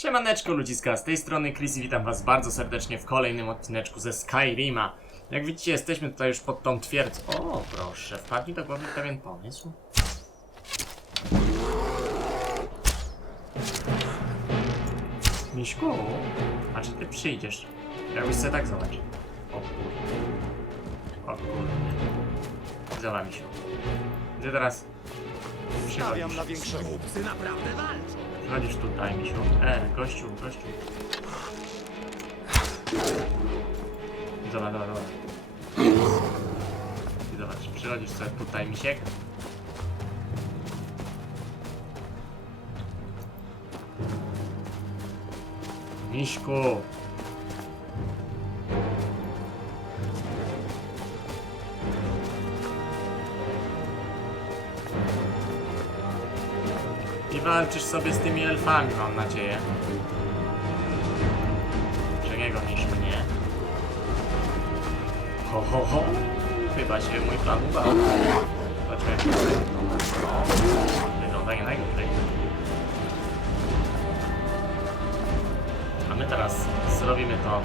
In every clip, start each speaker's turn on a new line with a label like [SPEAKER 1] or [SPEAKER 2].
[SPEAKER 1] Siemaneczko ludziska, z tej strony Chris i witam was bardzo serdecznie w kolejnym odcineczku ze Skyrima. Jak widzicie, jesteśmy tutaj już pod tą twierdzą. O, proszę, wpadł mi do głowy pewien pomysł. Miśku, a czy ty przyjdziesz? Jakbyś sobie tak zobacz. O kurde. O kurde. Zobacz teraz
[SPEAKER 2] Stawiam
[SPEAKER 1] przychodzisz.
[SPEAKER 2] na większego. Psy naprawdę walczą.
[SPEAKER 1] Przychodzisz tutaj, misiu. E, gościu, gościu. Dobra, dobra, dobra. I zobacz, przychodzisz sobie tutaj, misiek. Miśku! I walczysz sobie z tymi elfami, mam nadzieję. Że nie gonisz mnie. Ho, ho, ho. Chyba się mój plan udał. Zobaczmy jak to wygląda. Nie najgorzej. A my teraz zrobimy to.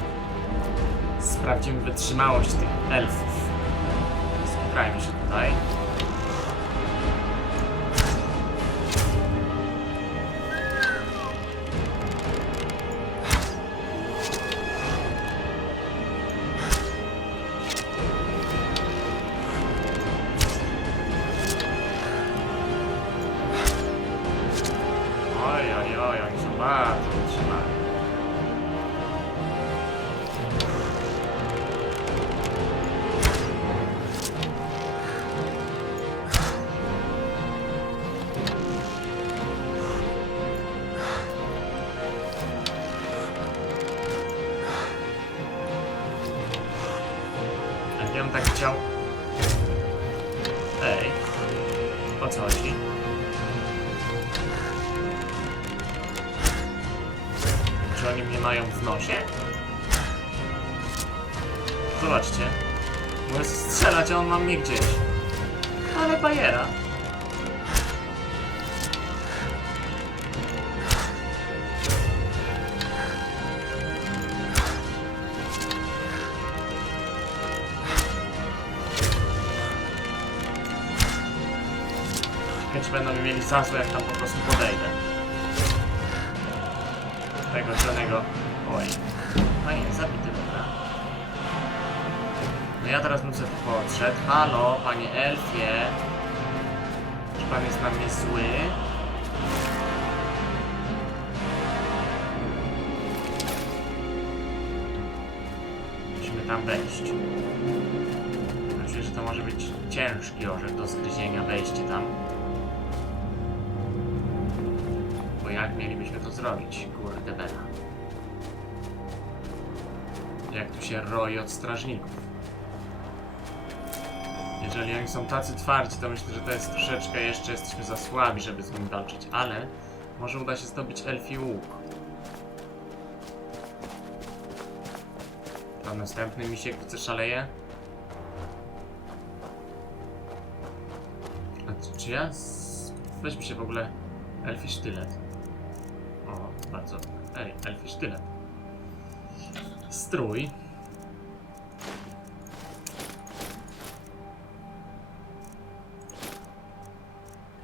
[SPEAKER 1] Sprawdzimy wytrzymałość tych elfów. Skupiajmy się tutaj. Chciał... Ej, o co chodzi? Czy oni mnie mają w nosie? Zobaczcie. Mogę strzelać, a on ma mnie gdzieś. Ale bajera. Czy będą mi mieli zasły, jak tam po prostu podejdę tego zielonego. Oj. No nie, zabity, dobra. No ja teraz tu podszedł. Halo, panie elfie. Czy pan jest na mnie zły? Musimy tam wejść. Myślę, że to może być ciężki orzech do zgryzienia, wejście tam. Jak mielibyśmy to zrobić? Kurde bela. Jak tu się roi od strażników. Jeżeli oni są tacy twardzi, to myślę, że to jest troszeczkę jeszcze jesteśmy za słabi, żeby z nimi walczyć, ale może uda się zdobyć elfi łuk. Tam następny misiek widzę szaleje. A czy- czy ja... Weźmy się w ogóle elfi sztylet. O, bardzo. Ej, elfi sztylet. Strój.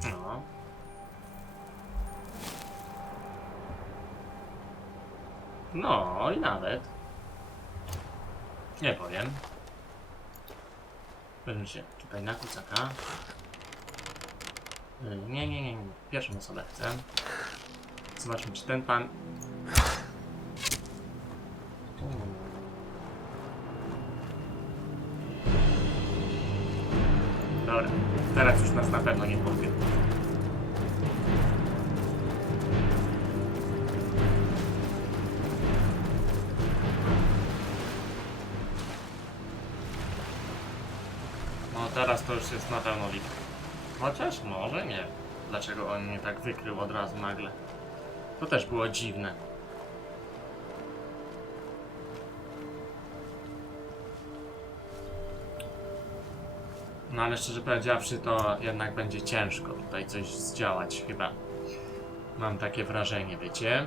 [SPEAKER 1] No. No i nawet. Nie powiem. Weźmy się tutaj na kucaka. Y, Nie, nie, nie, nie. Pierwszą osobę chcę. Zobaczmy, czy ten pan. No teraz to już jest na pewno lik. Chociaż może nie. Dlaczego on mnie tak wykrył od razu nagle? To też było dziwne. No ale szczerze powiedziawszy, to jednak będzie ciężko tutaj coś zdziałać chyba. Mam takie wrażenie, wiecie?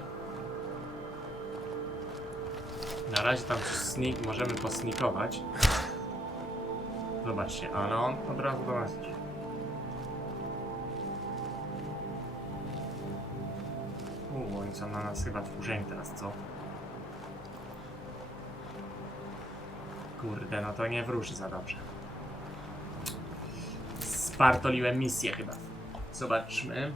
[SPEAKER 1] Na razie tam sneak, możemy posnikować. Zobaczcie, ale on od razu do nas idzie. Uuu, oni są na nas chyba wkurzeni teraz, co? Kurde, no to nie wróży za dobrze. Spartoliłem misję chyba. Zobaczmy.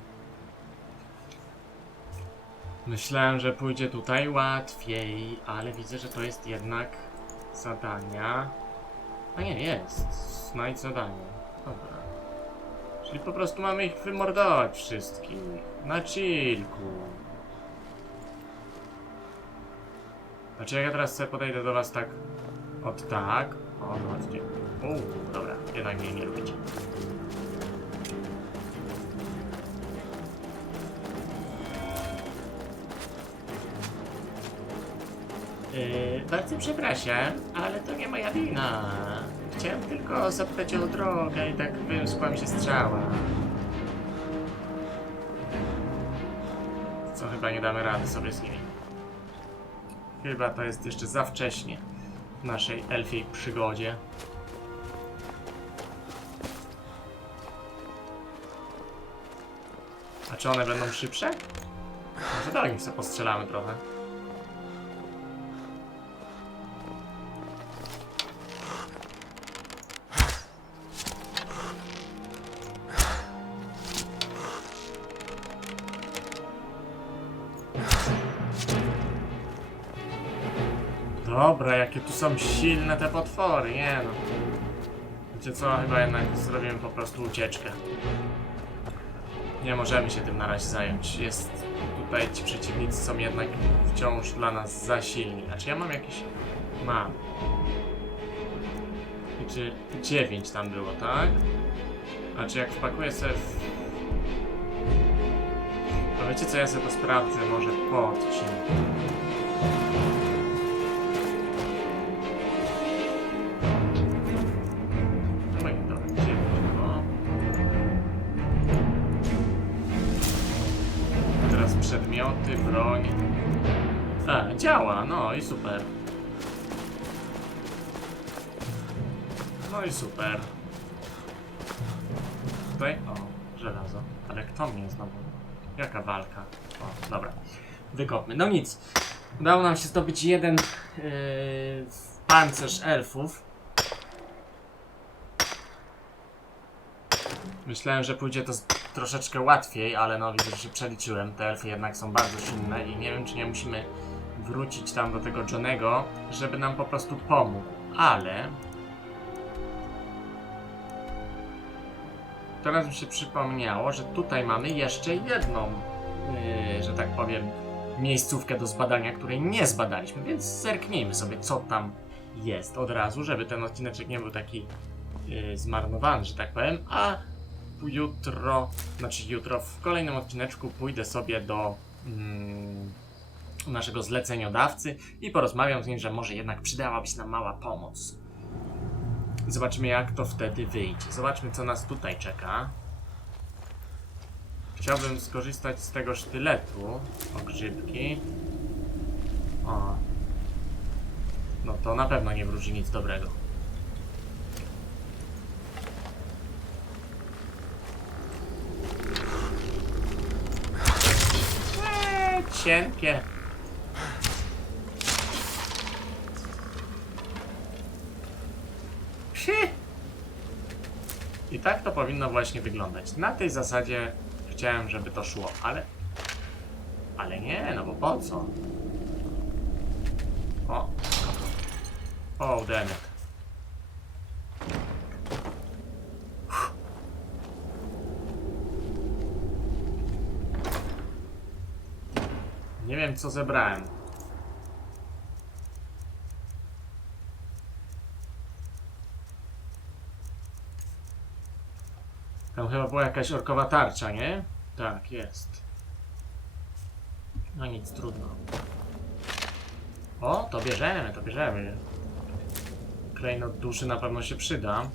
[SPEAKER 1] Myślałem, że pójdzie tutaj łatwiej, ale widzę, że to jest jednak zadania. A nie, jest. Znajdź zadanie. Dobra. Czyli po prostu mamy ich wymordować wszystkich. Na chillku. Znaczy jak ja teraz sobie podejdę do was tak... Od tak. O, zobaczcie. Uuu, dobra. Jednak mnie nie lubicie. Yy, bardzo przepraszam, ale to nie moja wina. Chciałem tylko zapytać o drogę i tak wymskła mi się strzała. Co chyba nie damy rady sobie z nimi. Chyba to jest jeszcze za wcześnie w naszej elfiej przygodzie. A czy one będą szybsze? Może do nich sobie postrzelamy trochę. Są silne te potwory, nie no. Wiecie co, chyba jednak zrobimy po prostu ucieczkę. Nie możemy się tym na razie zająć. Jest tutaj ci przeciwnicy są jednak wciąż dla nas za silni. Znaczy ja mam jakieś... Mam. I czy 9 tam było, tak? Znaczy jak wpakuję sobie w... To wiecie co, ja sobie to sprawdzę może po odcinku. No i super. No i super. Tutaj, o, żelazo. Ale kto mnie znowu? Jaka walka? O, dobra. Wykopmy. No nic. Udało nam się zdobyć jeden yy, pancerz elfów. Myślałem, że pójdzie to troszeczkę łatwiej, ale no widzę, że się przeliczyłem. Te elfy jednak są bardzo silne i nie wiem, czy nie musimy wrócić tam do tego Johnego, żeby nam po prostu pomógł. Ale... Teraz mi się przypomniało, że tutaj mamy jeszcze jedną, yy, że tak powiem, miejscówkę do zbadania, której nie zbadaliśmy, więc zerknijmy sobie, co tam jest od razu, żeby ten odcineczek nie był taki yy, zmarnowany, że tak powiem, a jutro, znaczy jutro w kolejnym odcineczku pójdę sobie do naszego zleceniodawcy i porozmawiam z nim, że może jednak przydałaby się nam mała pomoc. Zobaczymy jak to wtedy wyjdzie. Zobaczmy co nas tutaj czeka. Chciałbym skorzystać z tego sztyletu. O grzybki. O. No to na pewno nie wróży nic dobrego. Eee, cienkie. I tak to powinno właśnie wyglądać. Na tej zasadzie chciałem, żeby to szło, ale... Ale nie, no bo po co? O. O, demet. Nie wiem, co zebrałem. Tam chyba była jakaś orkowa tarcza, nie? Tak, jest. No nic, trudno. O, to bierzemy, to bierzemy. Klejnot duszy na pewno się przyda.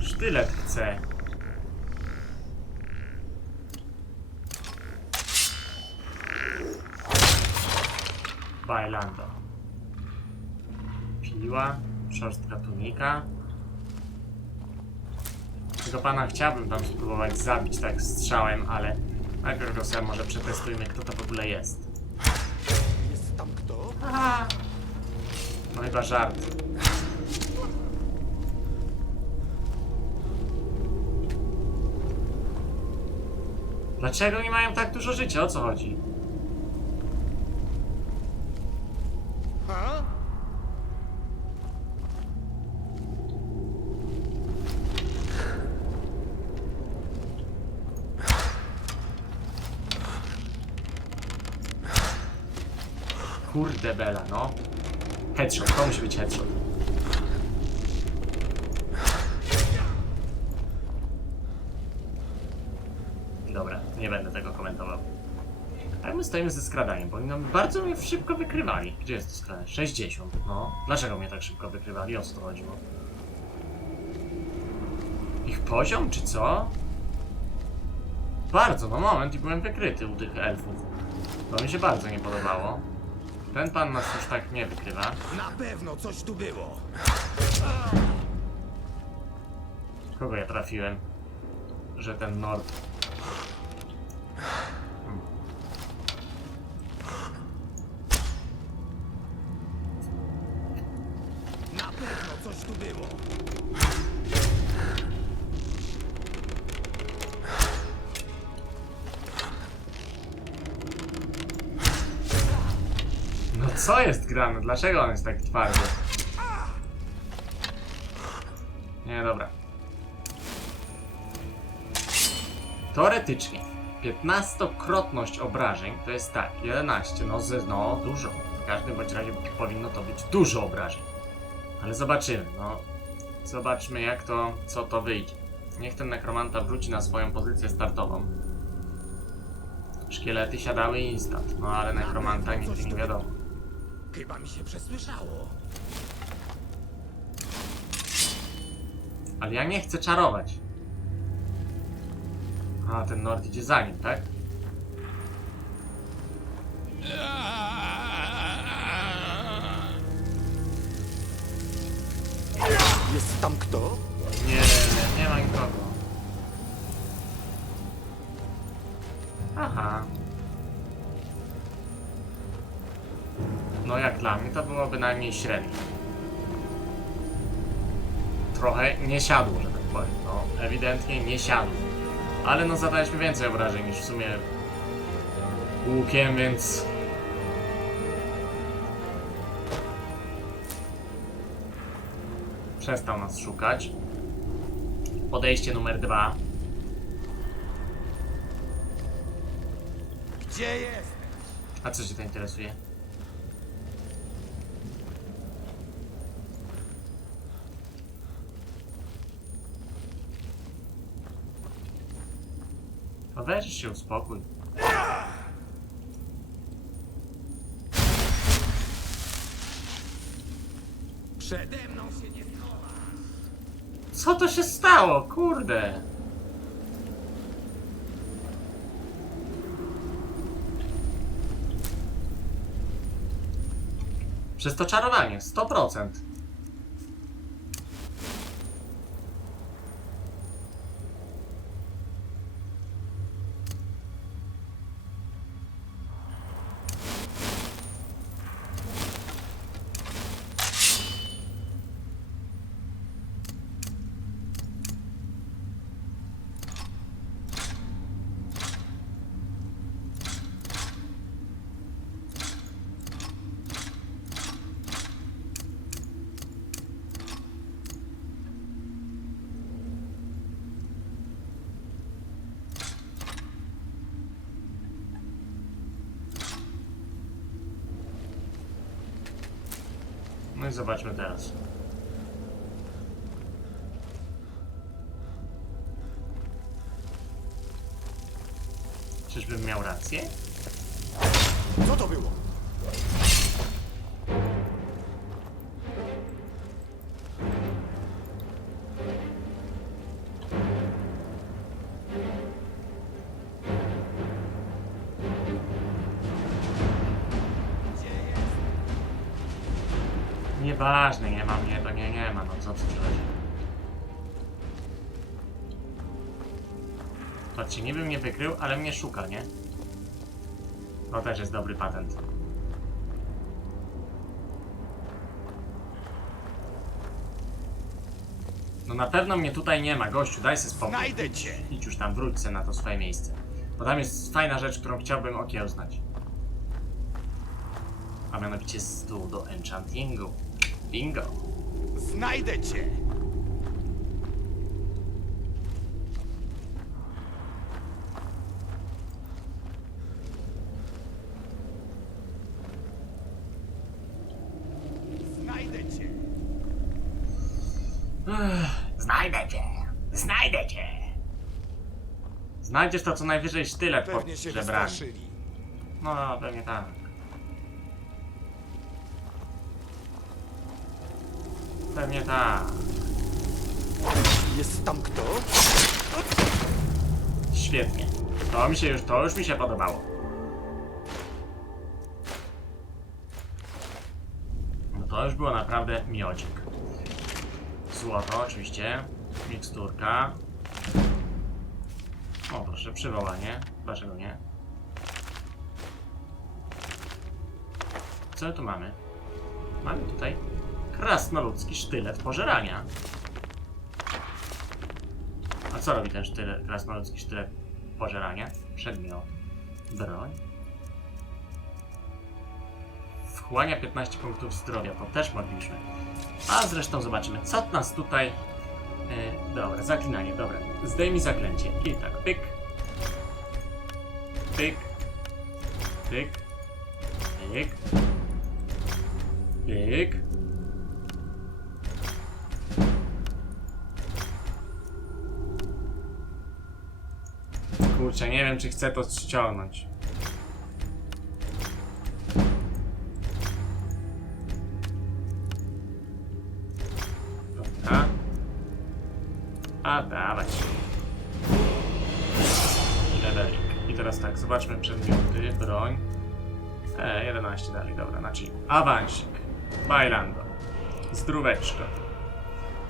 [SPEAKER 1] sztylet chce. Piła, szorstka tunika. Tego pana chciałbym tam spróbować zabić tak strzałem, ale najpierw go sobie może przetestujmy, kto to w ogóle jest.
[SPEAKER 2] Jest tam kto?
[SPEAKER 1] Aha. No chyba żart. Dlaczego nie mają tak dużo życia? O co chodzi? Kurde bela, no. Headshot, to musi być headshot. Dobra, nie będę tego komentował. A my stoimy ze skradaniem, bo nam bardzo mnie szybko wykrywali. Gdzie jest to skradanie? 60, no. Dlaczego mnie tak szybko wykrywali? O co tu chodziło? Ich poziom, czy co? Bardzo, no moment i byłem wykryty u tych elfów. To mi się bardzo nie podobało. Ten pan nas już tak nie wykrywa.
[SPEAKER 2] Na pewno coś tu było.
[SPEAKER 1] Kogo ja trafiłem? Że ten Nord. Co jest grane? Dlaczego on jest tak twardy? Nie, dobra. Teoretycznie 15-krotność obrażeń to jest tak, 11, no, no dużo. W każdym bądź razie powinno to być dużo obrażeń. Ale zobaczymy, no. Zobaczmy jak to, co to wyjdzie. Niech ten nekromanta wróci na swoją pozycję startową. Szkielety siadały instant, no ale nekromanta nigdy nie wiadomo.
[SPEAKER 2] Chyba mi się przesłyszało.
[SPEAKER 1] Ale ja nie chcę czarować. A, ten Nord idzie za nim, tak?
[SPEAKER 2] Jest tam kto?
[SPEAKER 1] Nie, nie, nie ma nikogo. Aha. No jak dla mnie to byłoby najmniej średnie. Trochę nie siadło, że tak powiem. No, ewidentnie nie siadło. Ale no zadaliśmy więcej obrażeń niż w sumie łukiem, więc... Przestał nas szukać. Podejście numer dwa.
[SPEAKER 2] Gdzie jest?
[SPEAKER 1] A co cię to interesuje? Weź się uspokój.
[SPEAKER 2] Przede mną się nie.
[SPEAKER 1] Co to się stało? Kurde. Przez to czarowanie, 100%. No i zobaczmy teraz. Czyżbym miał rację?
[SPEAKER 2] Co to było?
[SPEAKER 1] Nieważne, nie ma mnie, to nie, nie ma, no co co chodzi. Ci niby mnie wykrył, ale mnie szuka, nie? To też jest dobry patent. No na pewno mnie tutaj nie ma, gościu, daj sobie spokój.
[SPEAKER 2] Znajdę cię!
[SPEAKER 1] Idź już tam, wróć se na to swoje miejsce. Bo tam jest fajna rzecz, którą chciałbym okiełznać. A mianowicie stół do enchantingu. Bingo.
[SPEAKER 2] Znajdę cię! Znajdę cię!
[SPEAKER 1] Znajdę cię! Znajdę cię! Znajdziesz to co najwyżej sztylet pod
[SPEAKER 2] Pewnie się
[SPEAKER 1] żebrami.
[SPEAKER 2] wystraszyli.
[SPEAKER 1] No, pewnie tak. Pewnie tak.
[SPEAKER 2] Jest tam kto?
[SPEAKER 1] Świetnie. To mi się już, to już mi się podobało. No to już było naprawdę miodzik. Złoto oczywiście. Miksturka. O proszę, przywołanie. Dlaczego nie? Co tu mamy? Mamy tutaj krasnoludzki sztylet pożerania. A co robi ten sztylet, krasnoludzki sztylet pożerania? Przedmiot. Broń. Wchłania 15 punktów zdrowia, to też mogliśmy. A zresztą zobaczymy, co nas tutaj... Yy, dobra, zaklinanie, dobra. Zdejmij zaklęcie. I tak, pyk. Pyk. Pyk. Pyk. Pyk. Kurczę, nie wiem czy chcę to ściągnąć. Dobra. A dawać. Leveling. I teraz tak, zobaczmy przedmioty, broń. E, 11 dalej, dobra, znaczy awansik, bajlando, zdróweczko,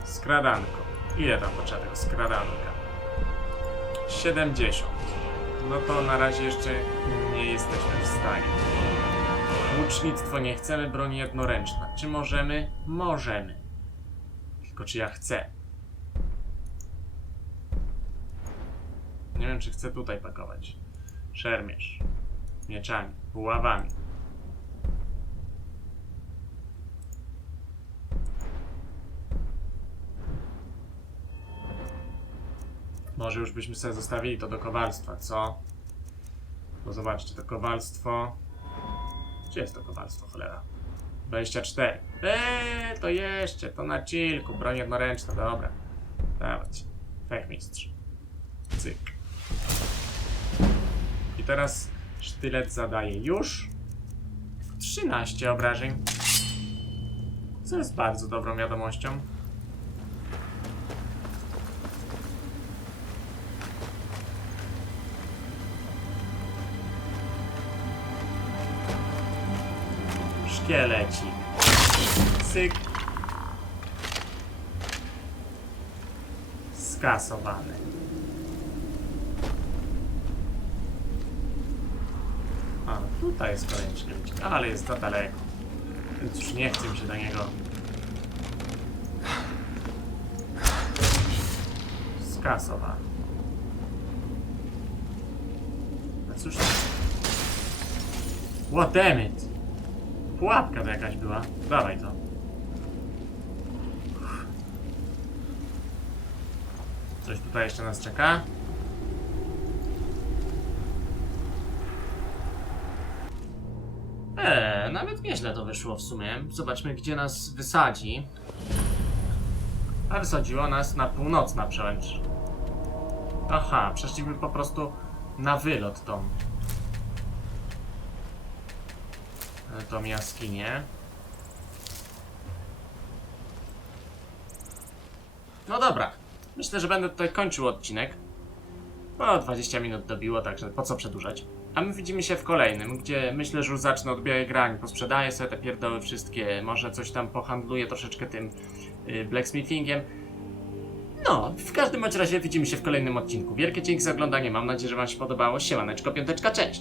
[SPEAKER 1] skradanko. Ile tam potrzeba tego skradanka? 70. No to na razie jeszcze nie jesteśmy w stanie. Łucznictwo nie chcemy, broń jednoręczna. Czy możemy? Możemy. Tylko czy ja chcę? Nie wiem, czy chcę tutaj pakować. Szermierz. Mieczami, buławami. Może już byśmy sobie zostawili to do kowalstwa, co? Bo zobaczcie, to kowalstwo... Gdzie jest to kowalstwo, cholera? 24. Eee, to jeszcze, to na chillku, broń jednoręczna, dobra. Dawać. Fechmistrz. Cyk. I teraz sztylet zadaje już 13 obrażeń. Co jest bardzo dobrą wiadomością. Szkielecik. Cyk. Skasowany. A, tutaj jest kolejny szkielecik, ale jest za daleko. Więc już nie chce mi się do niego. Skasowany. A cóż? What damn it! Pułapka to jakaś była. Dawaj to. Coś tutaj jeszcze nas czeka. Eee, nawet nieźle to wyszło w sumie. Zobaczmy, gdzie nas wysadzi. A wysadziło nas na północ na przełęcz. Aha, przeszliśmy po prostu na wylot tą. e, Tą jaskinię. No dobra. Myślę, że będę tutaj kończył odcinek. No, 20 minut dobiło, także po co przedłużać? A my widzimy się w kolejnym, gdzie myślę, że już zacznę od białej grań. Posprzedaję sobie te pierdoły wszystkie, może coś tam pohandluję troszeczkę tym y, blacksmithingiem. No, w każdym bądź razie widzimy się w kolejnym odcinku. Wielkie dzięki za oglądanie, mam nadzieję, że wam się podobało. Siemaneczko, piąteczka, cześć!